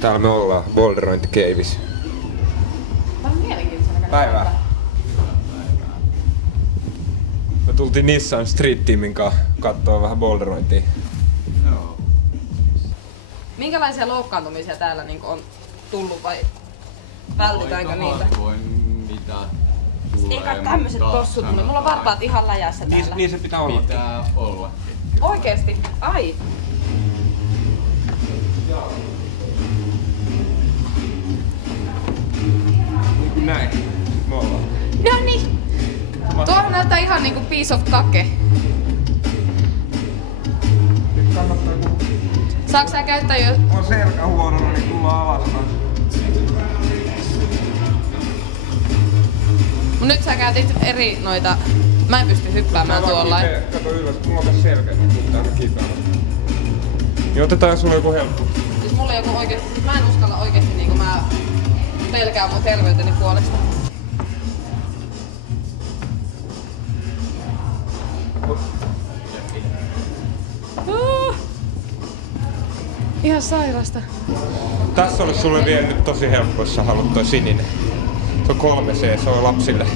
Täällä me ollaan boulderointikeivissä. Tää on mielenkiintoinen. Päivää. Me tultiin Nissan Street Teamin kanssa kattoo vähän boulderointia. Joo. Minkälaisia loukkaantumisia täällä niinku on tullut vai vältytäänkö niitä? Harvoin mitä tulee. Eikä tämmöset tossut tuli. Mulla on varpaat ihan läjässä täällä. Niin se pitää olla. Pitää olla. Oikeesti? Ai. Näin. Me ollaan. Noniin. Tuohan näyttää ihan niinku piece of kake. Nyt kannattaa kun Saatko sä käyttää jo... on selkä huonolla, niin tullaan alas kanssa. Mut nyt sä käytit eri noita... Mä en pysty hyppäämään tuolla. Kato ylös, kun mulla on tässä selkä, niin tuuttaa aika kipeänä. Niin otetaan sulle joku helppo. Siis mulla joku oikeesti... Siis mä en uskalla oikeesti niinku mä pelkään mun terveyteni puolesta. Ihan sairasta. Tässä olisi sulle vielä nyt tosi helppo, jos sä haluat toi sininen. Se on 3C, se on lapsille.